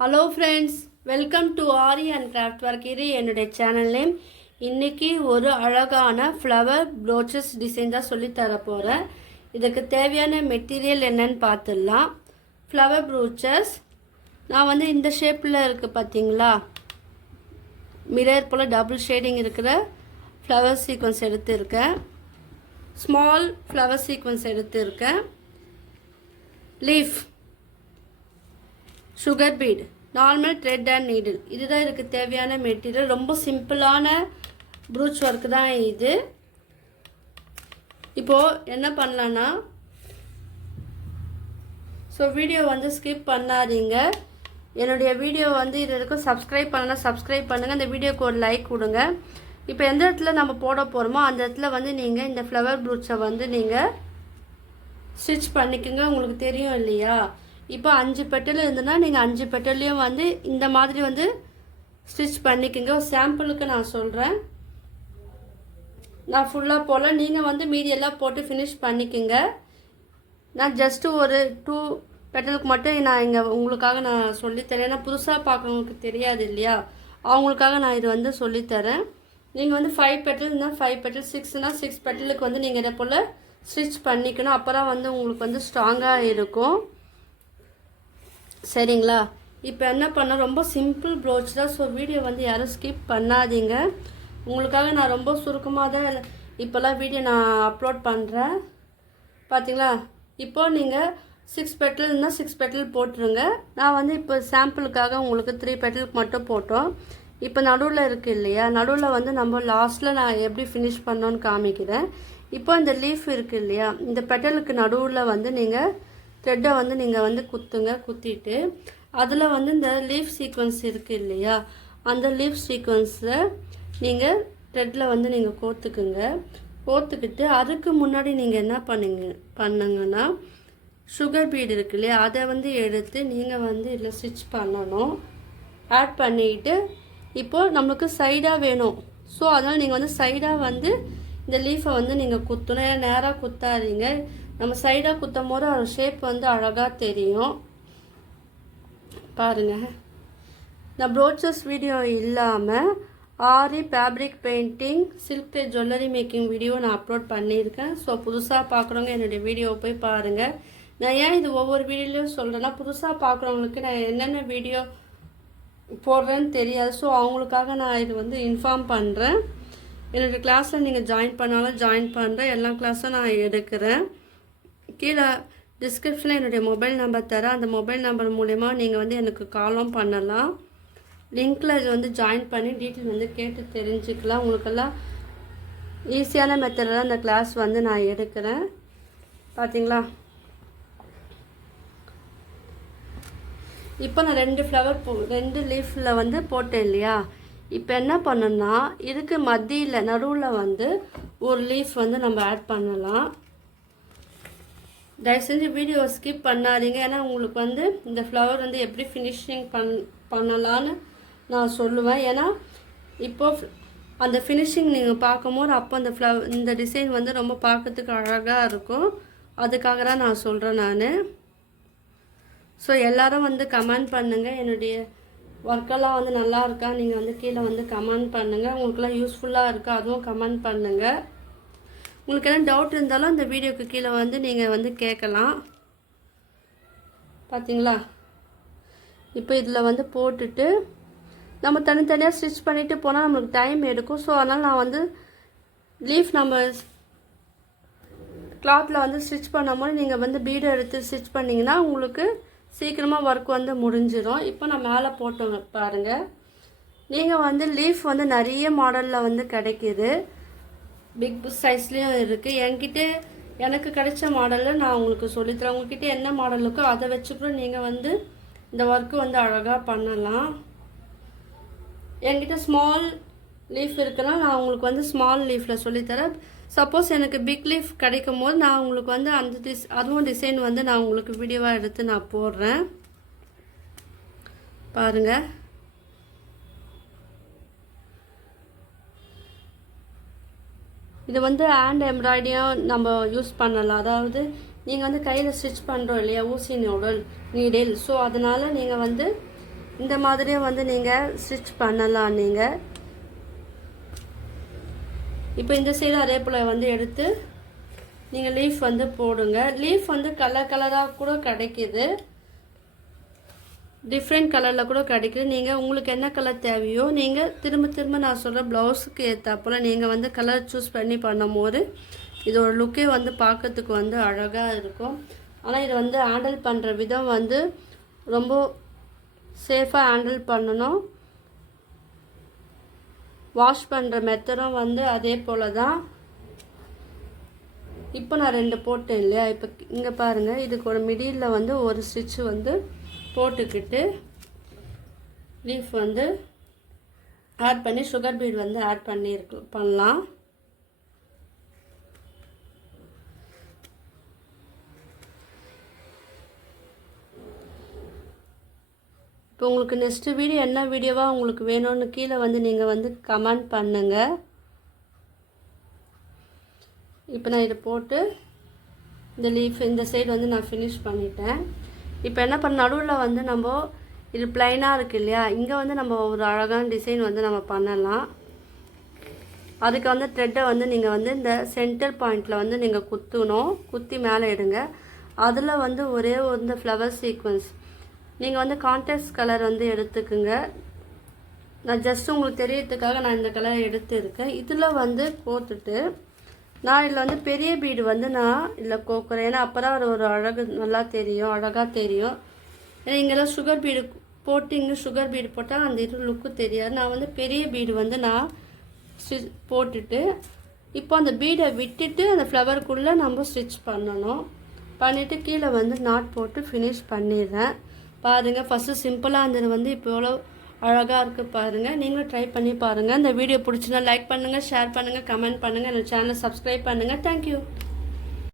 Hello friends, welcome to aari and craft work. இது என்னுடைய channel name. இன்றைக்கி ஒரு அழகான ஃப்ளவர் ப்ரோச்சஸ் டிசைன் தான் சொல்லித்தர போகிறேன். இதுக்கு தேவையான மெட்டீரியல் என்னன்னு பார்த்துடலாம். ஃப்ளவர் ப்ரோச்சஸ் நான் வந்து இந்த ஷேப்பில் இருக்குது பார்த்தீங்களா, மிரர் போல் டபுள் ஷேடிங் இருக்கிற ஃப்ளவர் சீக்வன்ஸ் எடுத்துருக்கேன். ஸ்மால் ஃப்ளவர் சீக்வன்ஸ் எடுத்துருக்கேன். Leaf, sugar beat, normal thread and needle, இதுதான் இதுக்கு தேவையான மெட்டீரியல். ரொம்ப சிம்பிளான ப்ரூச் ஒர்க் தான் இது. இப்போது என்ன பண்ணலான்னா, வீடியோ வந்து ஸ்கிப் பண்ணாதீங்க. என்னுடைய வீடியோ வந்து இது வரைக்கும் சப்ஸ்கிரைப் பண்ணலாம், சப்ஸ்கிரைப் பண்ணுங்கள். இந்த வீடியோக்கு ஒரு லைக் கொடுங்க. இப்போ எந்த இடத்துல நம்ம போட போகிறோமோ அந்த இடத்துல வந்து நீங்கள் இந்த ஃப்ளவர் ப்ரூச்சை வந்து நீங்கள் ஸ்டிச் பண்ணிக்கோங்க. உங்களுக்கு தெரியும் இல்லையா, இப்போ 5 பெட்டல் இருந்ததுன்னா நீங்கள் 5 பெட்டல்லையும் வந்து இந்த மாதிரி வந்து ஸ்டிச் பண்ணிக்கோங்க. சாம்பிளுக்கு நான் சொல்கிறேன். நான் ஃபுல்லாக போல், நீங்கள் வந்து மீதியெல்லாம் போட்டு ஃபினிஷ் பண்ணிக்கோங்க. நான் ஜஸ்ட்டு ஒரு 2 பெட்டலுக்கு மட்டும் நான் இங்கே உங்களுக்காக நான் சொல்லித்தரேன். ஏன்னா புதுசாக பார்க்குறவங்களுக்கு தெரியாது இல்லையா, அவங்களுக்காக நான் இது வந்து சொல்லித்தரேன். நீங்கள் வந்து 5 பெட்டல் இருந்தால் 5 பெட்டல், 6னா 6 பெட்டலுக்கு வந்து நீங்கள் இதை போல் ஸ்டிச் பண்ணிக்கணும். அப்போ தான் வந்து உங்களுக்கு வந்து ஸ்ட்ராங்காக இருக்கும். சரிங்களா? இப்போ என்ன பண்ண, ரொம்ப சிம்பிள் ப்ரோச் தான். வீடியோ வந்து யாரும் ஸ்கிப் பண்ணாதீங்க. உங்களுக்காக நான் ரொம்ப சுருக்கமாக தான் இப்போல்லாம் வீடியோ நான் அப்லோட் பண்ணுறேன். பார்த்தீங்களா? இப்போது நீங்கள் 6 பெட்டல்னால் 6 பெட்டல் போட்டுருங்க. நான் வந்து இப்போ சாம்பிளுக்காக உங்களுக்கு 3 பெட்டலுக்கு மட்டும் போட்டோம். இப்போ நடுவில் இருக்குது இல்லையா, நடுவில் வந்து நம்ம லாஸ்ட்டில் நான் எப்படி ஃபினிஷ் பண்ணோன்னு காமிக்கிறேன். இப்போ இந்த லீஃப் இருக்குது இல்லையா, இந்த பெட்டலுக்கு நடுவில் வந்து நீங்கள் த்ரெட்டை வந்து நீங்கள் வந்து குத்துங்க. குத்திட்டு அதில் வந்து இந்த லீஃப் சீக்வன்ஸ் இருக்குது இல்லையா, அந்த லீஃப் சீக்வன்ஸில் நீங்கள் த்ரெட்டில் வந்து நீங்கள் கோர்த்துக்குங்க. கோர்த்துக்கிட்டு அதுக்கு முன்னாடி நீங்கள் என்ன பண்ணுங்கன்னா சுகர் பீட் இருக்கு இல்லையா, அதை வந்து எடுத்து நீங்கள் வந்து இதில் ஸ்டிச் பண்ணணும். ஆட் பண்ணிவிட்டு இப்போது நம்மளுக்கு சைடாக வேணும். அதனால் நீங்கள் வந்து சைடாக வந்து இந்த லீஃபை வந்து நீங்கள் குத்தணும். ஏன்னா நேராக குத்தாதீங்க. நம்ம சைடாக குத்தும் போது அதோட ஷேப் வந்து அழகாக தெரியும். பாருங்கள், நான் ப்ரோச்சஸ் வீடியோ இல்லாமல் aari fabric painting, silk jewellery making video நான் அப்லோட் பண்ணியிருக்கேன். புதுசாக பார்க்குறவங்க என்னுடைய வீடியோவை போய் பாருங்கள். நான் ஏன் இது ஒவ்வொரு வீடியோலையும் சொல்கிறேன்னா, புதுசாக பார்க்குறவங்களுக்கு நான் என்னென்ன வீடியோ போடுறேன்னு தெரியாது. அவங்களுக்காக நான் இது வந்து இன்ஃபார்ம் பண்ணுறேன். என்னோடய கிளாஸில் நீங்கள் ஜாயின் பண்ணாலும் ஜாயின் பண்ணுறேன். எல்லா கிளாஸும் நான் எடுக்கிறேன். கீழே டிஸ்கிரிப்ஷனில் என்னுடைய மொபைல் நம்பர் தரேன். அந்த மொபைல் நம்பர் மூலமா நீங்கள் வந்து எனக்கு காலும் பண்ணலாம். லிங்க்கில் இது வந்து ஜாயின் பண்ணி டீட்டெயில் வந்து கேட்டு தெரிஞ்சுக்கலாம். உங்களுக்கெல்லாம் ஈஸியான மெத்தடில் அந்த கிளாஸ் வந்து நான் எடுக்கிறேன். பார்த்தீங்களா? இப்போ நான் 2 லீஃபில் வந்து போட்டேன் இல்லையா. இப்போ என்ன பண்ணணும்னா, இதுக்கு மத்தியில் நடுவில் வந்து ஒரு லீஃப் வந்து நம்ம ஆட் பண்ணலாம். தயவு செஞ்சு வீடியோ ஸ்கிப் பண்ணாதீங்க. ஏன்னா உங்களுக்கு வந்து இந்த ஃப்ளவர் வந்து எப்படி ஃபினிஷிங் பண்ணலான்னு நான் சொல்லுவேன். ஏன்னா இப்போது அந்த ஃபினிஷிங் நீங்கள் பார்க்கும்போது அப்போ அந்த இந்த டிசைன் வந்து ரொம்ப பார்க்கறதுக்கு அழகாக இருக்கும். அதுக்காக தான் நான் சொல்கிறேன் நான். எல்லோரும் வந்து கமெண்ட் பண்ணுங்கள். என்னுடைய ஒர்க்கெல்லாம் வந்து நல்லா இருக்கா நீங்கள் வந்து கீழே வந்து கமெண்ட் பண்ணுங்கள். உங்களுக்கெல்லாம் யூஸ்ஃபுல்லாக இருக்கா அதுவும் கமெண்ட் பண்ணுங்கள். உங்களுக்கு என்ன டவுட் இருந்தாலும் அந்த வீடியோக்கு கீழே வந்து நீங்கள் வந்து கேட்கலாம். பார்த்தீங்களா? இப்போ இதில் வந்து போட்டுட்டு நம்ம தனித்தனியாக ஸ்டிச் பண்ணிவிட்டு போனால் நம்மளுக்கு டைம் எடுக்கும். அதனால் நான் வந்து லீஃப் நம்ம கிளாத்தில் வந்து ஸ்டிச் பண்ணும்போது நீங்கள் வந்து பீடை எடுத்து ஸ்டிச் பண்ணிங்கன்னா உங்களுக்கு சீக்கிரமாக ஒர்க் வந்து முடிஞ்சிடும். இப்போ நான் மேலே போட்டோங்க பாருங்கள். நீங்கள் வந்து லீஃப் வந்து நிறைய மாடலில் வந்து கிடைக்கிது. பிக் சைஸ்லேயும் இருக்குது. எனக்கு கிடைச்ச மாடலில் நான் உங்களுக்கு சொல்லித்தரேன். உங்கள்கிட்ட என்ன மாடல் இருக்கோ அதை வச்சு கூட நீங்கள் வந்து இந்த ஒர்க்கு வந்து அழகாக பண்ணலாம். என்கிட்ட ஸ்மால் லீஃப் இருக்குன்னா நான் உங்களுக்கு வந்து ஸ்மால் லீஃபில் சொல்லித்தரேன். சப்போஸ் எனக்கு பிக் லீஃப் கிடைக்கும் போது நான் உங்களுக்கு வந்து அதுவும் டிசைன் வந்து நான் உங்களுக்கு வீடியோவாக எடுத்து நான் போடுறேன். பாருங்கள். இது வந்து ஹேண்ட் எம்ப்ராய்டியும் நம்ம யூஸ் பண்ணலாம். அதாவது நீங்கள் வந்து கையில் ஸ்டிச் பண்ணுறோம் இல்லையா, ஊசி நீடில். அதனால் நீங்கள் வந்து இந்த மாதிரியே வந்து நீங்கள் ஸ்டிச் பண்ணலாம். நீங்கள் இப்போ இந்த சைடு அதே போல் வந்து எடுத்து நீங்கள் லீஃப் வந்து போடுங்க. லீஃப் வந்து கலர் கலராக கூட கிடைக்கிது, டிஃப்ரெண்ட் கலரில் கூட கிடைக்குது. நீங்கள் உங்களுக்கு என்ன கலர் தேவையோ நீங்கள் திரும்ப திரும்ப நான் சொல்கிற ப்ளவுஸுக்கு ஏற்றாப்புல நீங்கள் வந்து கலர் சூஸ் பண்ணி பண்ணும்போது இதோட லுக்கே வந்து பார்க்கறதுக்கு வந்து அழகாக இருக்கும். ஆனால் இதை வந்து ஹேண்டில் பண்ணுற விதம் வந்து ரொம்ப சேஃபாக ஹேண்டில் பண்ணணும். வாஷ் பண்ணுற மெத்தடும் வந்து அதே போல் தான். இப்போ நான் 2 போட்டேன் இல்லையா, இப்போ இங்கே பாருங்கள், இதுக்கு ஒரு மிடில் வந்து ஒரு ஸ்டிச்சு வந்து போட்டுக்கிட்டு லீஃப் வந்து ஆட் பண்ணி சுகர் பீட் வந்து ஆட் பண்ணலாம். இப்போ உங்களுக்கு நெக்ஸ்ட் வீடியோ என்ன வீடியோவாக உங்களுக்கு வேணும்னு கீழே வந்து நீங்கள் வந்து கமெண்ட் பண்ணுங்கள். இப்போ நான் இதை போட்டு இந்த லீஃப் இந்த சைடு வந்து நான் ஃபினிஷ் பண்ணிட்டேன். இப்போ என்ன பண்ண நடுவில் வந்து நம்ம இது ப்ளைனாக இருக்குது இல்லையா, இங்கே வந்து நம்ம ஒரு அழகான டிசைன் வந்து நம்ம பண்ணலாம். அதுக்கு வந்து த்ரெட்டை வந்து நீங்கள் வந்து இந்த சென்டர் பாயிண்டில் வந்து நீங்கள் குத்தி மேலே எடுங்க. அதில் வந்து ஒரே ஒரு ஃப்ளவர் சீக்வன்ஸ் நீங்கள் வந்து கான்ட்ராஸ்ட் கலர் வந்து எடுத்துக்குங்க. நான் ஜஸ்ட் உங்களுக்கு தெரியறதுக்காக நான் இந்த கலர் எடுத்துருக்கேன். இதில் வந்து கோத்துட்டு நான் இதில் வந்து பெரிய பீடு வந்து நான் இதில் கோக்குறேன். ஏன்னா அப்போ தான் ஒரு அழகு நல்லா தெரியும், அழகாக தெரியும். ஏன்னா இங்கெல்லாம் சுகர் பீடு போட்டு இங்கே சுகர் பீடு போட்டால் அந்த இது லுக்கு தெரியாது. நான் வந்து பெரிய பீடு வந்து நான் போட்டுட்டு இப்போ அந்த பீடை விட்டுட்டு அந்த ஃப்ளவருக்குள்ளே நம்ம ஸ்டிச் பண்ணணும். பண்ணிவிட்டு கீழே வந்து நாட் போட்டு ஃபினிஷ் பண்ணிடுறேன். பாருங்கள், ஃபஸ்ட்டு சிம்பிளாக இருந்தது வந்து இப்போ எவ்வளோ அழகாக இருக்குது பாருங்கள். நீங்களும் ட்ரை பண்ணி பாருங்கள். இந்த வீடியோ பிடிச்சினா லைக் பண்ணுங்கள், ஷேர் பண்ணுங்கள், கமெண்ட் பண்ணுங்கள், என்னோட சேனலை சப்ஸ்கிரைப் பண்ணுங்கள். தேங்க்யூ.